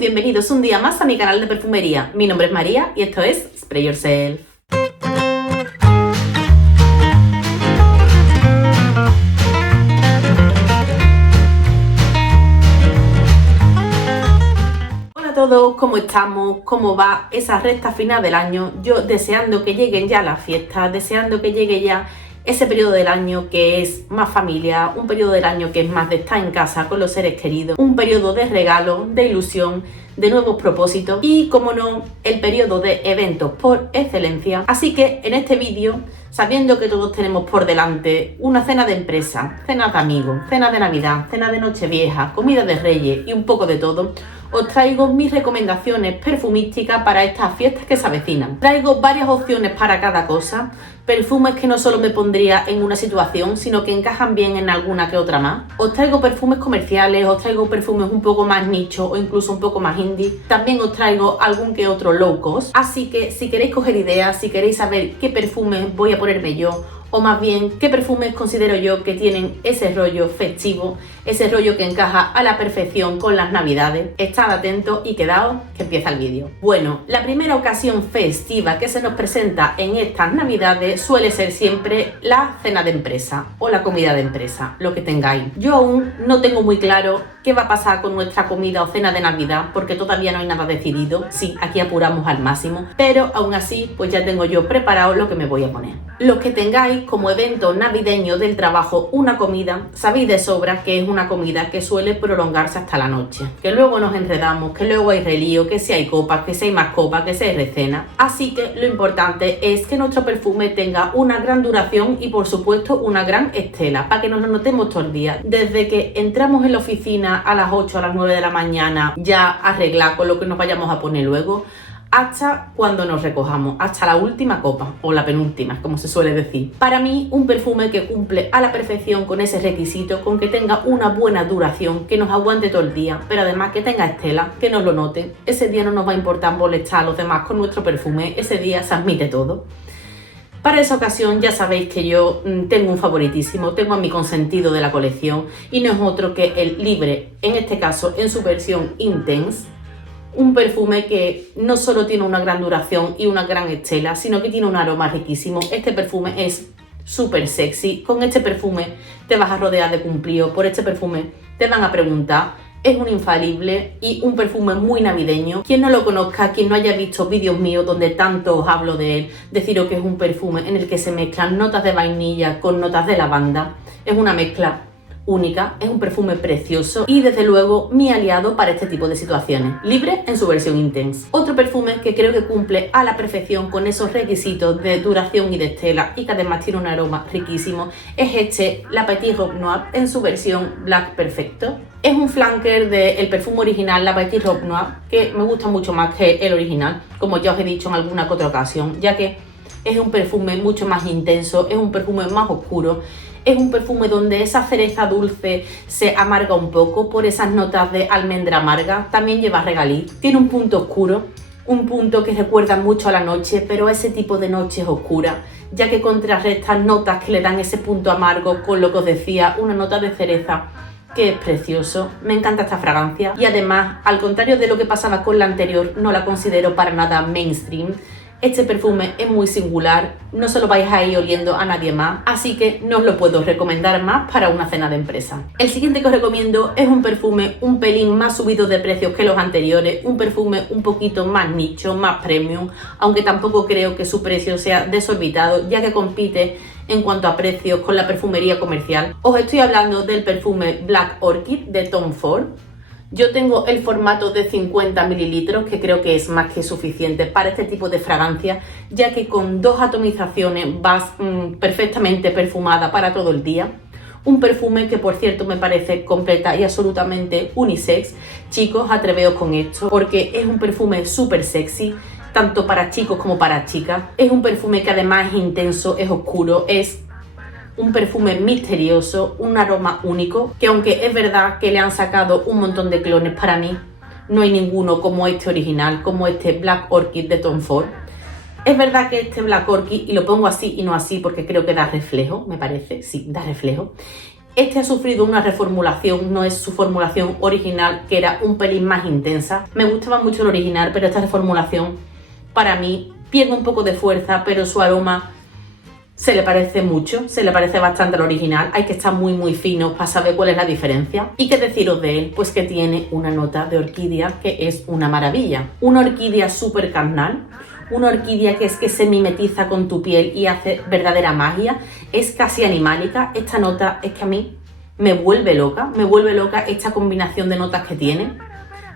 bienvenidos un día más a mi canal de perfumería. Mi nombre es María y esto es Spray Yourself. Hola a todos, ¿cómo estamos? ¿Cómo va esa recta final del año? Yo deseando que lleguen ya las fiestas, deseando que llegue ya ese periodo del año que es más familia, un periodo del año que es más de estar en casa con los seres queridos, un periodo de regalo, de ilusión, de nuevos propósitos y, como no, el periodo de eventos por excelencia. Así que en este vídeo, sabiendo que todos tenemos por delante una cena de empresa, cenas de amigos, cena de Navidad, cena de Nochevieja, comida de Reyes y un poco de todo, os traigo mis recomendaciones perfumísticas para estas fiestas que se avecinan. Traigo varias opciones para cada cosa, perfumes que no solo me pondría en una situación, sino que encajan bien en alguna que otra más. Os traigo perfumes comerciales, os traigo perfumes un poco más nicho o incluso un poco más indie. También os traigo algún que otro low cost. Así que si queréis coger ideas, si queréis saber qué perfumes voy a ponerme yo, o más bien qué perfumes considero yo que tienen ese rollo festivo, ese rollo que encaja a la perfección con las navidades, estad atentos y quedaos que empieza el vídeo. Bueno, la primera ocasión festiva que se nos presenta en estas navidades suele ser siempre la cena de empresa o la comida de empresa, lo que tengáis. Yo aún no tengo muy claro qué va a pasar con nuestra comida o cena de Navidad porque todavía no hay nada decidido. Sí, aquí apuramos al máximo, pero aún así pues ya tengo yo preparado lo que me voy a poner. Los que tengáis como evento navideño del trabajo una comida, sabéis de sobra que es una comida que suele prolongarse hasta la noche, que luego nos enredamos, que luego hay relío, que si hay copas, que si hay más copas, que si hay recena. Así que lo importante es que nuestro perfume tenga una gran duración y por supuesto una gran estela, para que nos lo notemos todo el día. Desde que entramos en la oficina a las 8 a las 9 de la mañana, ya arreglar con lo que nos vayamos a poner luego, hasta cuando nos recojamos, hasta la última copa o la penúltima, como se suele decir. Para mí, un perfume que cumple a la perfección con ese requisito, con que tenga una buena duración, que nos aguante todo el día, pero además que tenga estela, que nos lo noten. Ese día no nos va a importar molestar a los demás con nuestro perfume, ese día se admite todo. Para esa ocasión ya sabéis que yo tengo un favoritísimo, tengo a mi consentido de la colección y no es otro que el Libre, en este caso en su versión Intense. Un perfume que no solo tiene una gran duración y una gran estela, sino que tiene un aroma riquísimo. Este perfume es súper sexy. Con este perfume te vas a rodear de cumplidos. Por este perfume te van a preguntar. Es un infalible y un perfume muy navideño. Quien no lo conozca, quien no haya visto vídeos míos donde tanto os hablo de él, deciros que es un perfume en el que se mezclan notas de vainilla con notas de lavanda. Es una mezcla única, es un perfume precioso y desde luego mi aliado para este tipo de situaciones. Libre en su versión Intense. Otro perfume que creo que cumple a la perfección con esos requisitos de duración y de estela y que además tiene un aroma riquísimo es este, la Petit Robe Noir en su versión Black Perfecto. Es un flanker del perfume original, la Petit Robe Noir, que me gusta mucho más que el original, como ya os he dicho en alguna que otra ocasión, ya que es un perfume mucho más intenso, es un perfume más oscuro. Es un perfume donde esa cereza dulce se amarga un poco por esas notas de almendra amarga. También lleva regaliz. Tiene un punto oscuro, un punto que recuerda mucho a la noche, pero a ese tipo de noches oscuras, ya que contrarresta notas que le dan ese punto amargo con lo que os decía, una nota de cereza que es precioso. Me encanta esta fragancia y además, al contrario de lo que pasaba con la anterior, no la considero para nada mainstream. Este perfume es muy singular, no se lo vais a ir oliendo a nadie más, así que no os lo puedo recomendar más para una cena de empresa. El siguiente que os recomiendo es un perfume un pelín más subido de precios que los anteriores, un perfume un poquito más nicho, más premium, aunque tampoco creo que su precio sea desorbitado, ya que compite en cuanto a precios con la perfumería comercial. Os estoy hablando del perfume Black Orchid de Tom Ford. Yo tengo el formato de 50 mililitros, que creo que es más que suficiente para este tipo de fragancia, ya que con 2 atomizaciones vas perfectamente perfumada para todo el día. Un perfume que, por cierto, me parece completa y absolutamente unisex. Chicos, atreveos con esto, porque es un perfume súper sexy, tanto para chicos como para chicas. Es un perfume que además es intenso, es oscuro, es un perfume misterioso, un aroma único, que aunque es verdad que le han sacado un montón de clones, para mí no hay ninguno como este original, como este Black Orchid de Tom Ford. Es verdad que este Black Orchid, y lo pongo así y no así porque creo que da reflejo, me parece, sí, da reflejo. Este ha sufrido una reformulación, no es su formulación original, que era un pelín más intensa. Me gustaba mucho el original, pero esta reformulación para mí pierde un poco de fuerza, pero su aroma se le parece mucho, se le parece bastante al original. Hay que estar muy fino para saber cuál es la diferencia. ¿Y qué deciros de él? Pues que tiene una nota de orquídea que es una maravilla. Una orquídea súper carnal, una orquídea que es que se mimetiza con tu piel y hace verdadera magia. Es casi animálica. Esta nota es que a mí me vuelve loca esta combinación de notas que tiene.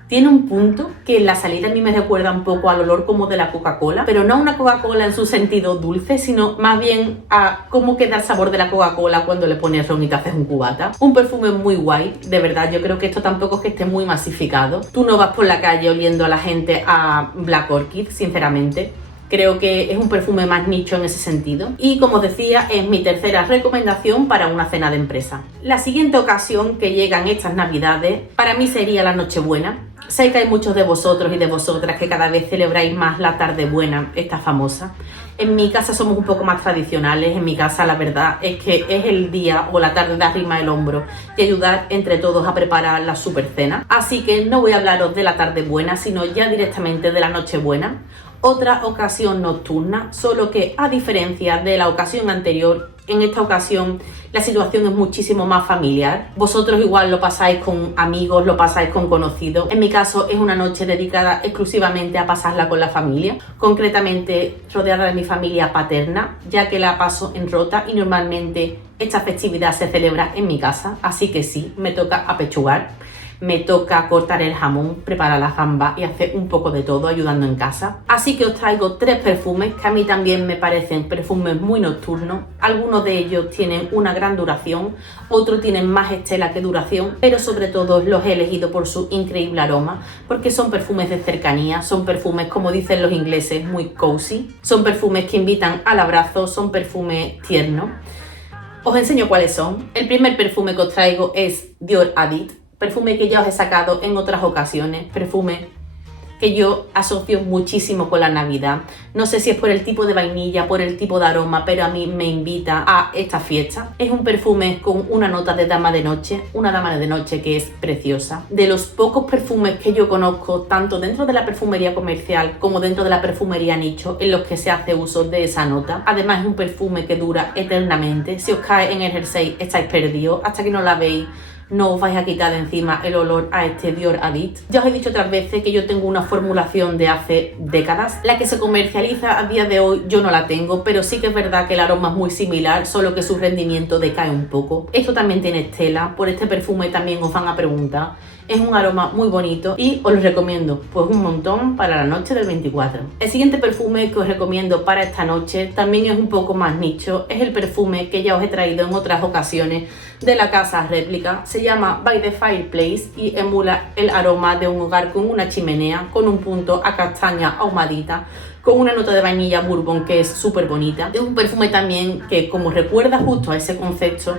Tiene un punto que en la salida a mí me recuerda un poco al olor como de la Coca-Cola, pero no una Coca-Cola en su sentido dulce, sino más bien a cómo queda el sabor de la Coca-Cola cuando le pones ron y te haces un cubata. Un perfume muy guay, de verdad. Yo creo que esto tampoco es que esté muy masificado. Tú no vas por la calle oliendo a la gente a Black Orchid, sinceramente. Creo que es un perfume más nicho en ese sentido. Y como os decía, es mi tercera recomendación para una cena de empresa. La siguiente ocasión que llegan estas navidades, para mí sería la Nochebuena. Sé que hay muchos de vosotros y de vosotras que cada vez celebráis más la tarde buena, esta famosa. En mi casa somos un poco más tradicionales. En mi casa la verdad es que es el día o la tarde de arrima el hombro y ayudar entre todos a preparar la super cena. Así que no voy a hablaros de la tarde buena, sino ya directamente de la Nochebuena. Otra ocasión nocturna, solo que a diferencia de la ocasión anterior, en esta ocasión la situación es muchísimo más familiar. Vosotros igual lo pasáis con amigos, lo pasáis con conocidos. En mi caso es una noche dedicada exclusivamente a pasarla con la familia, concretamente rodeada de mi familia paterna, ya que la paso en Rota y normalmente esta festividad se celebra en mi casa, así que sí, me toca apechugar. Me toca cortar el jamón, preparar la gamba y hacer un poco de todo ayudando en casa. Así que os traigo 3 perfumes que a mí también me parecen perfumes muy nocturnos. Algunos de ellos tienen una gran duración, otros tienen más estela que duración, pero sobre todo los he elegido por su increíble aroma, porque son perfumes de cercanía, son perfumes, como dicen los ingleses, muy cozy. Son perfumes que invitan al abrazo, son perfumes tiernos. Os enseño cuáles son. El primer perfume que os traigo es Dior Hadid. Perfume que ya os he sacado en otras ocasiones, perfume que yo asocio muchísimo con la Navidad. No sé si es por el tipo de vainilla, por el tipo de aroma, pero a mí me invita a esta fiesta. Es un perfume con una nota de dama de noche, una dama de noche que es preciosa. De los pocos perfumes que yo conozco, tanto dentro de la perfumería comercial como dentro de la perfumería nicho, en los que se hace uso de esa nota. Además es un perfume que dura eternamente. Si os cae en el jersey estáis perdidos, hasta que no la veis no os vais a quitar de encima el olor a este Dior Hadid. Ya os he dicho otras veces que yo tengo una formulación de hace décadas. La que se comercializa a día de hoy yo no la tengo, pero sí que es verdad que el aroma es muy similar, solo que su rendimiento decae un poco. Esto también tiene estela, por este perfume también os van a preguntar. Es un aroma muy bonito y os lo recomiendo pues un montón para la noche del 24. El siguiente perfume que os recomiendo para esta noche también es un poco más nicho. Es el perfume que ya os he traído en otras ocasiones de la casa réplica. Se llama By the Fireplace y emula el aroma de un hogar con una chimenea, con un punto a castaña ahumadita, con una nota de vainilla bourbon que es súper bonita. Es un perfume también que, como recuerda justo a ese concepto,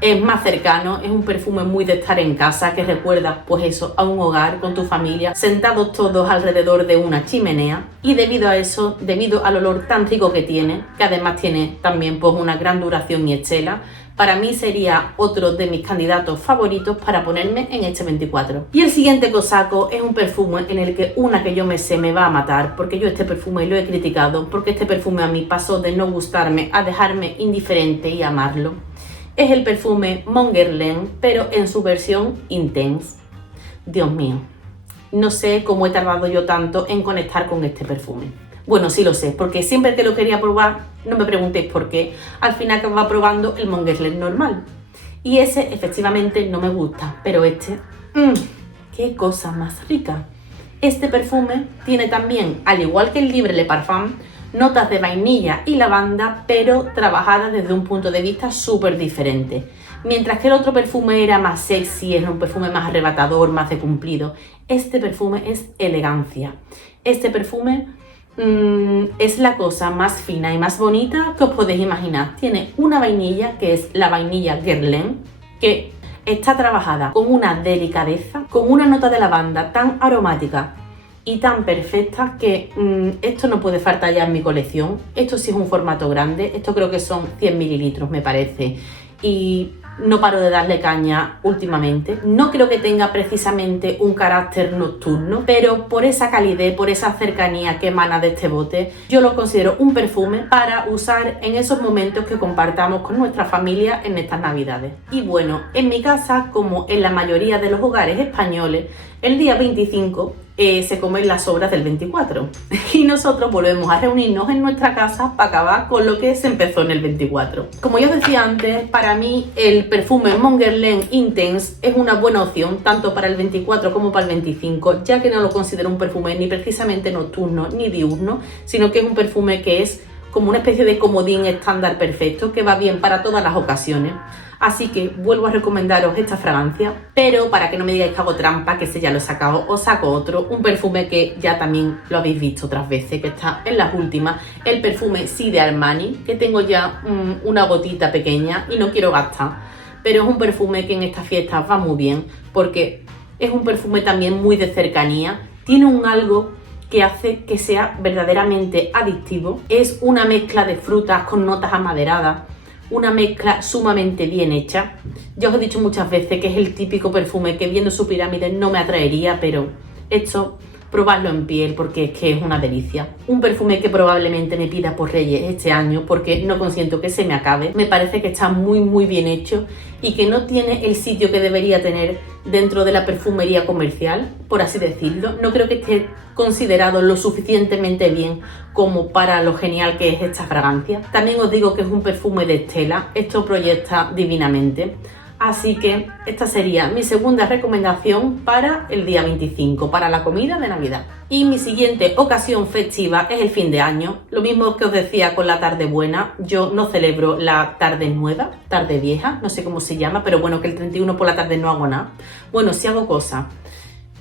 es más cercano, es un perfume muy de estar en casa, que recuerda pues eso, a un hogar con tu familia, sentados todos alrededor de una chimenea. Y debido a eso, debido al olor tan rico que tiene, que además tiene también pues una gran duración y estela, para mí sería otro de mis candidatos favoritos para ponerme en este 24. Y el siguiente que os saco es un perfume en el que una que yo me sé me va a matar, porque yo este perfume lo he criticado, porque este perfume a mí pasó de no gustarme a dejarme indiferente y amarlo. Es el perfume Mon Guerlain, pero en su versión Intense. Dios mío, no sé cómo he tardado yo tanto en conectar con este perfume. Bueno, sí lo sé, porque siempre que lo quería probar, no me preguntéis por qué, al final acababa probando el Mon Guerlain normal. Y ese efectivamente no me gusta, pero este, qué cosa más rica. Este perfume tiene también, al igual que el Libre Le Parfum, notas de vainilla y lavanda, pero trabajadas desde un punto de vista súper diferente. Mientras que el otro perfume era más sexy, era un perfume más arrebatador, más de cumplido, este perfume es elegancia. Este perfume es la cosa más fina y más bonita que os podéis imaginar. Tiene una vainilla, que es la vainilla Guerlain, que está trabajada con una delicadeza, con una nota de lavanda tan aromática y tan perfecta que esto no puede faltar ya en mi colección. Esto sí es un formato grande, esto creo que son 100 mililitros me parece, y no paro de darle caña últimamente. No creo que tenga precisamente un carácter nocturno, pero por esa calidez, por esa cercanía que emana de este bote, yo lo considero un perfume para usar en esos momentos que compartamos con nuestra familia en estas navidades. Y bueno, en mi casa, como en la mayoría de los hogares españoles, el día 25 se comen las sobras del 24 y nosotros volvemos a reunirnos en nuestra casa para acabar con lo que se empezó en el 24. Como yo decía antes, para mí el perfume Mon Guerlain Intense es una buena opción tanto para el 24 como para el 25, ya que no lo considero un perfume ni precisamente nocturno ni diurno, sino que es un perfume que es como una especie de comodín estándar perfecto que va bien para todas las ocasiones. Así que vuelvo a recomendaros esta fragancia, pero para que no me digáis que hago trampa, que ese ya lo he sacado, os saco otro, un perfume que ya también lo habéis visto otras veces, que está en las últimas, el perfume Sí de Armani, que tengo ya una gotita pequeña y no quiero gastar, pero es un perfume que en estas fiestas va muy bien, porque es un perfume también muy de cercanía, tiene un algo que hace que sea verdaderamente adictivo, es una mezcla de frutas con notas amaderadas, una mezcla sumamente bien hecha. Ya os he dicho muchas veces que es el típico perfume que viendo su pirámide no me atraería, pero esto, probadlo en piel porque es que es una delicia. Un perfume que probablemente me pida por Reyes este año porque no consiento que se me acabe. Me parece que está muy bien hecho y que no tiene el sitio que debería tener dentro de la perfumería comercial, por así decirlo. No creo que esté considerado lo suficientemente bien como para lo genial que es esta fragancia. También os digo que es un perfume de Estela, esto proyecta divinamente. Así que esta sería mi segunda recomendación para el día 25, para la comida de Navidad. Y mi siguiente ocasión festiva es el fin de año. Lo mismo que os decía con la tarde buena, yo no celebro la tarde nueva, tarde vieja, no sé cómo se llama, pero bueno, que el 31 por la tarde no hago nada. Bueno, sí hago cosas.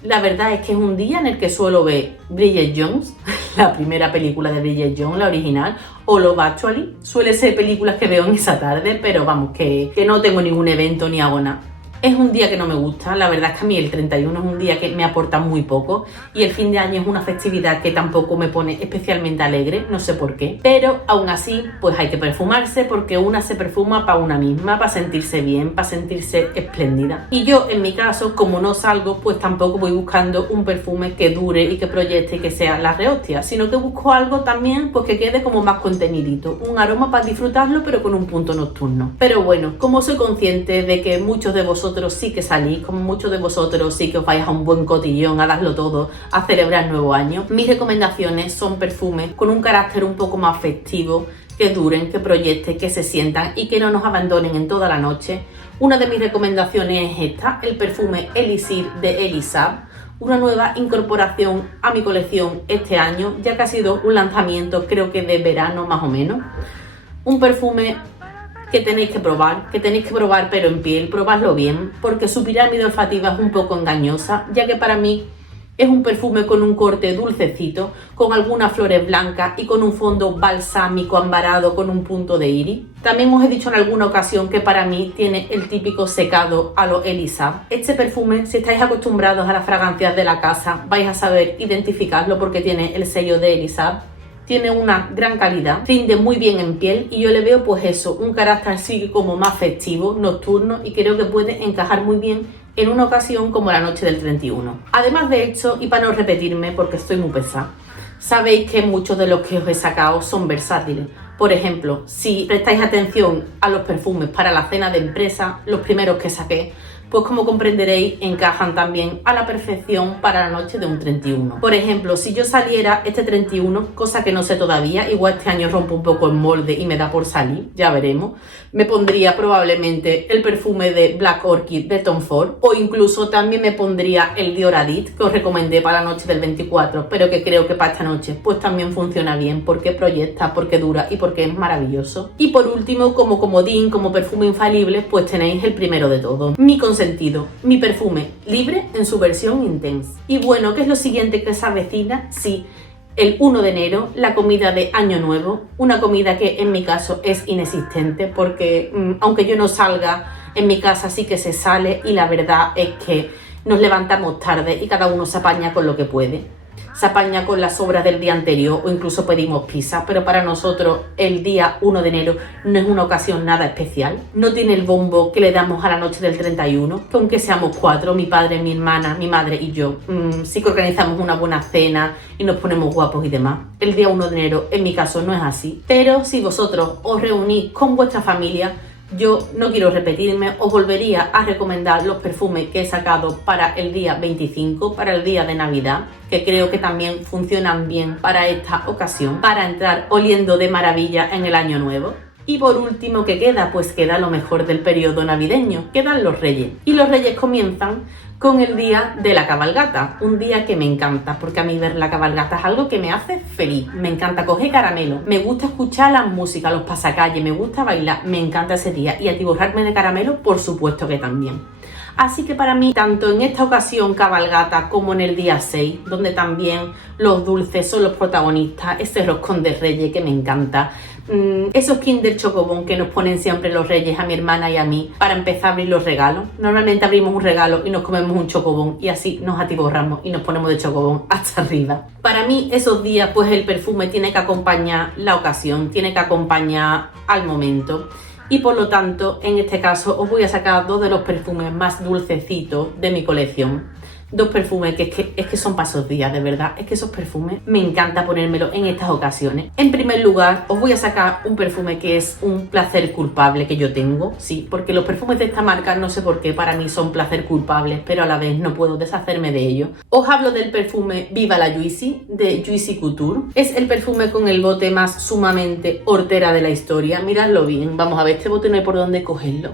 La verdad es que es un día en el que suelo ver Bridget Jones, la primera película de Bridget Jones, la original, o Love Actually. Suele ser películas que veo en esa tarde, pero vamos, que no tengo ningún evento ni hago nada. Es un día que no me gusta, la verdad es que a mí el 31 es un día que me aporta muy poco y el fin de año es una festividad que tampoco me pone especialmente alegre, no sé por qué, pero aún así pues hay que perfumarse porque una se perfuma para una misma, para sentirse bien, para sentirse espléndida. Y yo en mi caso, como no salgo, pues tampoco voy buscando un perfume que dure y que proyecte y que sea la rehostia, sino que busco algo también pues que quede como más contenidito, un aroma para disfrutarlo pero con un punto nocturno. Pero bueno, como soy consciente de que muchos de vosotros sí que salís, como muchos de vosotros sí que os vais a un buen cotillón, a darlo todo, a celebrar el nuevo año, mis recomendaciones son perfumes con un carácter un poco más festivo, que duren, que proyecten, que se sientan y que no nos abandonen en toda la noche. Una de mis recomendaciones es esta, el perfume Elixir de Elisab, una nueva incorporación a mi colección este año, ya que ha sido un lanzamiento creo que de verano más o menos. Un perfume que tenéis que probar pero en piel, probadlo bien, porque su pirámide olfativa es un poco engañosa, ya que para mí es un perfume con un corte dulcecito, con algunas flores blancas y con un fondo balsámico ambarado con un punto de iris. También os he dicho en alguna ocasión que para mí tiene el típico secado a lo Elisab. Este perfume, si estáis acostumbrados a las fragancias de la casa, vais a saber identificarlo porque tiene el sello de Elisab. Tiene una gran calidad, rinde muy bien en piel y yo le veo pues eso, un carácter así como más festivo, nocturno y creo que puede encajar muy bien en una ocasión como la noche del 31. Además de esto, y para no repetirme porque estoy muy pesada, sabéis que muchos de los que os he sacado son versátiles. Por ejemplo, si prestáis atención a los perfumes para la cena de empresa, los primeros que saqué, pues como comprenderéis, encajan también a la perfección para la noche de un 31. Por ejemplo, si yo saliera este 31, cosa que no sé todavía, igual este año rompo un poco el molde y me da por salir, ya veremos, me pondría probablemente el perfume de Black Orchid de Tom Ford, o incluso también me pondría el Dior Adit, que os recomendé para la noche del 24, pero que creo que para esta noche pues también funciona bien, porque proyecta, porque dura y porque es maravilloso. Y por último, como comodín, como perfume infalible, pues tenéis el primero de todos, mi consentido, mi perfume Libre en su versión Intense. Y bueno, ¿qué es lo siguiente que se avecina? Sí, el 1 de enero, la comida de Año Nuevo, una comida que en mi caso es inexistente porque aunque yo no salga, en mi casa sí que se sale y la verdad es que nos levantamos tarde y cada uno se apaña con lo que puede. se apaña con las sobras del día anterior o incluso pedimos pizza, pero para nosotros el día 1 de enero no es una ocasión nada especial. No tiene el bombo que le damos a la noche del 31, que aunque seamos 4, mi padre, mi hermana, mi madre y yo, sí que organizamos una buena cena y nos ponemos guapos y demás. El día 1 de enero en mi caso no es así, pero si vosotros os reunís con vuestra familia, yo no quiero repetirme, os volvería a recomendar los perfumes que he sacado para el día 25, para el día de Navidad, que creo que también funcionan bien para esta ocasión, para entrar oliendo de maravilla en el año nuevo. Y por último, ¿qué queda? Pues queda lo mejor del periodo navideño, quedan los Reyes. Y los Reyes comienzan con el día de la cabalgata, un día que me encanta, porque a mí ver la cabalgata es algo que me hace feliz. Me encanta coger caramelo, me gusta escuchar la música, los pasacalles, me gusta bailar, me encanta ese día. Y atiborrarme de caramelo, por supuesto que también. Así que para mí, tanto en esta ocasión cabalgata como en el día 6, donde también los dulces son los protagonistas, ese roscón de Reyes que me encanta, esos Kinder Chocobón que nos ponen siempre los Reyes a mi hermana y a mí para empezar a abrir los regalos. Normalmente abrimos un regalo y nos comemos un chocobón y así nos atiborramos y nos ponemos de chocobón hasta arriba. Para mí esos días pues el perfume tiene que acompañar la ocasión, tiene que acompañar al momento. Y por lo tanto, en este caso, os voy a sacar dos de los perfumes más dulcecitos de mi colección. Dos perfumes que es que son para esos días, de verdad. Es que esos perfumes me encanta ponérmelo en estas ocasiones. En primer lugar, os voy a sacar un perfume que es un placer culpable que yo tengo. Sí, porque los perfumes de esta marca, no sé por qué, para mí son placer culpables, pero a la vez no puedo deshacerme de ellos. Os hablo del perfume Viva la Juicy, de Juicy Couture. Es el perfume con el bote más sumamente hortera de la historia. Miradlo bien. Vamos a ver, este bote no hay por dónde cogerlo.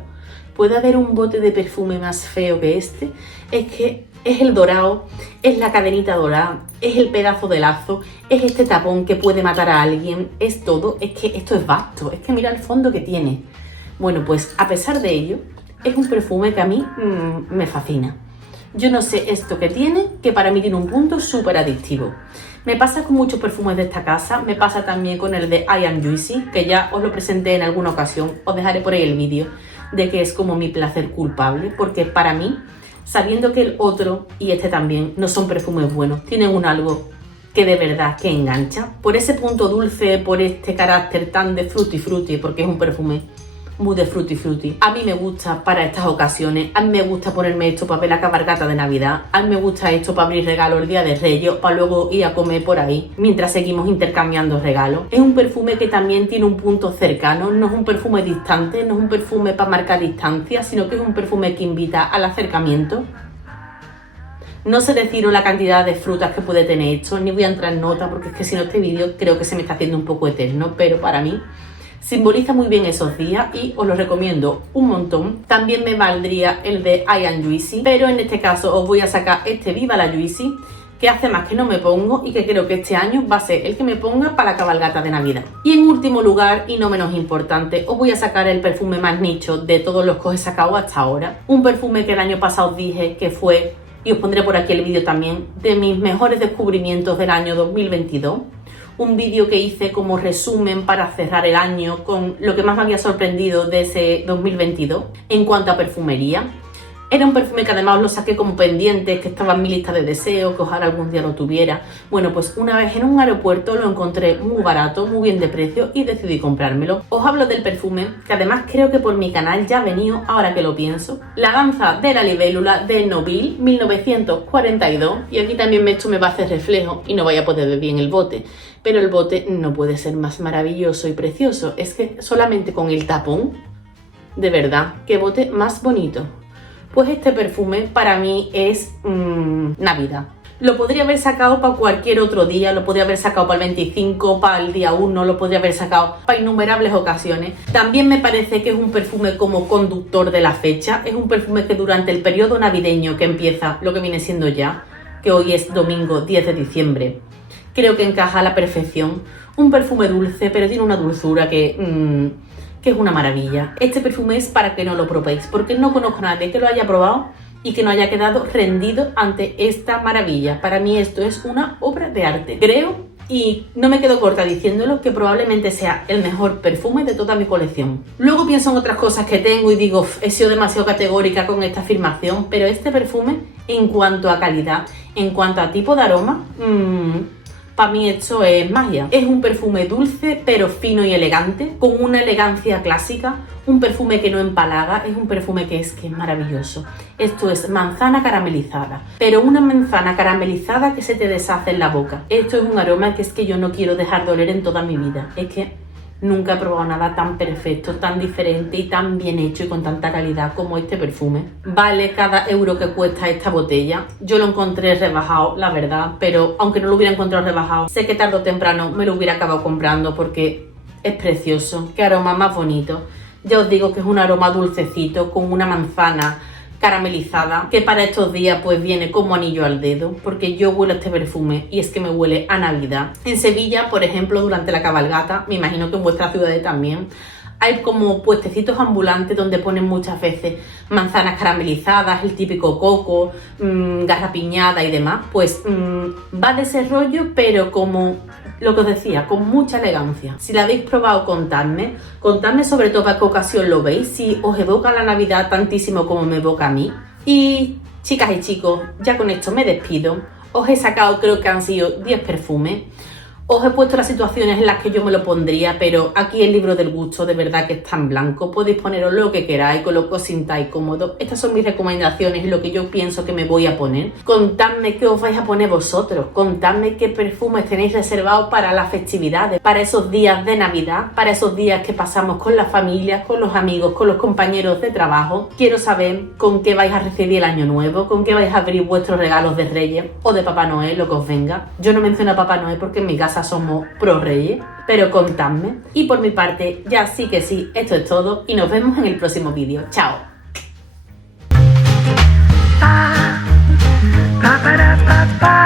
¿Puede haber un bote de perfume más feo que este? Es que es el dorado, es la cadenita dorada, es el pedazo de lazo, es este tapón que puede matar a alguien, es todo. Es que esto es vasto, es que mira el fondo que tiene. Bueno, pues a pesar de ello, es un perfume que a mí me fascina. Yo no sé esto que tiene, que para mí tiene un punto súper adictivo. Me pasa con muchos perfumes de esta casa, me pasa también con el de I Am Juicy, que ya os lo presenté en alguna ocasión, os dejaré por ahí el vídeo, de que es como mi placer culpable, porque para mí, sabiendo que el otro y este también no son perfumes buenos, tienen un algo que de verdad que engancha, por ese punto dulce, por este carácter tan de frutti frutti, porque es un perfume muy de frutti frutti. A mí me gusta para estas ocasiones, a mí me gusta ponerme esto para ver la cabalgata de Navidad, a mí me gusta esto para abrir regalos el día de Reyes, para luego ir a comer por ahí, mientras seguimos intercambiando regalos. Es un perfume que también tiene un punto cercano, no es un perfume distante, no es un perfume para marcar distancia, sino que es un perfume que invita al acercamiento. No sé deciros la cantidad de frutas que puede tener esto, ni voy a entrar en nota, porque es que si no este vídeo creo que se me está haciendo un poco eterno, pero para mí simboliza muy bien esos días y os lo recomiendo un montón. También me valdría el de I Am Juicy, pero en este caso os voy a sacar este Viva la Juicy, que hace más que no me pongo y que creo que este año va a ser el que me ponga para la cabalgata de Navidad. Y en último lugar, y no menos importante, os voy a sacar el perfume más nicho de todos los que os he sacado hasta ahora. Un perfume que el año pasado os dije que fue, y os pondré por aquí el vídeo también, de mis mejores descubrimientos del año 2022. Un vídeo que hice como resumen para cerrar el año con lo que más me había sorprendido de ese 2022 en cuanto a perfumería. Era un perfume que además os lo saqué como pendiente, que estaba en mi lista de deseos, que ojalá algún día lo tuviera. Bueno, pues una vez en un aeropuerto lo encontré muy barato, muy bien de precio y decidí comprármelo. Os hablo del perfume, que además creo que por mi canal ya ha venido, ahora que lo pienso. La danza de la libélula de Nobile, 1942. Y aquí también esto me va a hacer reflejo y no vaya a poder ver bien el bote. Pero el bote no puede ser más maravilloso y precioso. Es que solamente con el tapón, de verdad, qué bote más bonito. Pues este perfume para mí es Navidad. Lo podría haber sacado para cualquier otro día, lo podría haber sacado para el 25, para el día 1, lo podría haber sacado para innumerables ocasiones. También me parece que es un perfume como conductor de la fecha, es un perfume que durante el periodo navideño que empieza, lo que viene siendo ya, que hoy es domingo 10 de diciembre, creo que encaja a la perfección. Un perfume dulce, pero tiene una dulzura que es una maravilla. Este perfume es para que no lo probéis, porque no conozco a nadie que lo haya probado y que no haya quedado rendido ante esta maravilla. Para mí esto es una obra de arte. Creo, y no me quedo corta diciéndolo, que probablemente sea el mejor perfume de toda mi colección. Luego pienso en otras cosas que tengo y digo, he sido demasiado categórica con esta afirmación, pero este perfume, en cuanto a calidad, En cuanto a tipo de aroma, para mí esto es magia. Es un perfume dulce pero fino y elegante, con una elegancia clásica, un perfume que no empalaga, es un perfume que es maravilloso. Esto es manzana caramelizada, pero una manzana caramelizada que se te deshace en la boca. Esto es un aroma que es que yo no quiero dejar de oler en toda mi vida. Es que nunca he probado nada tan perfecto, tan diferente y tan bien hecho y con tanta calidad como este perfume. Vale cada euro que cuesta esta botella. Yo lo encontré rebajado, la verdad, pero aunque no lo hubiera encontrado rebajado, sé que tarde o temprano me lo hubiera acabado comprando porque es precioso. Qué aroma más bonito. Ya os digo que es un aroma dulcecito con una manzana caramelizada, que para estos días pues viene como anillo al dedo, porque yo huelo este perfume y es que me huele a Navidad. En Sevilla, por ejemplo, durante la cabalgata, me imagino que en vuestras ciudades también, hay como puestecitos ambulantes donde ponen muchas veces manzanas caramelizadas, el típico coco, garrapiñada y demás. Pues va de ese rollo, pero como lo que os decía, con mucha elegancia. Si la habéis probado, contadme sobre todo para qué ocasión lo veis, si os evoca la Navidad tantísimo como me evoca a mí. Y chicas y chicos, ya con esto me despido. Os he sacado, creo que han sido 10 perfumes. Os he puesto las situaciones en las que yo me lo pondría, pero aquí el libro del gusto de verdad que está en blanco. Podéis poneros lo que queráis, con lo que os sintáis cómodo. Estas son mis recomendaciones y lo que yo pienso que me voy a poner. Contadme qué os vais a poner vosotros. Contadme qué perfumes tenéis reservados para las festividades, para esos días de Navidad, para esos días que pasamos con las familias, con los amigos, con los compañeros de trabajo. Quiero saber con qué vais a recibir el año nuevo, con qué vais a abrir vuestros regalos de Reyes o de Papá Noel, lo que os venga. Yo no menciono a Papá Noel porque en mi casa somos pro Reyes, pero contadme. Y por mi parte, ya sí que sí, esto es todo y nos vemos en el próximo vídeo. ¡Chao! Pa, pa, para, pa, pa.